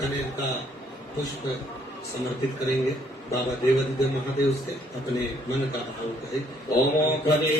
कनेर का पुष्प समर्पित करेंगे। बाबा देवादिदेव महादेव से अपने मन का भाव कहे। ओमो धर्माणि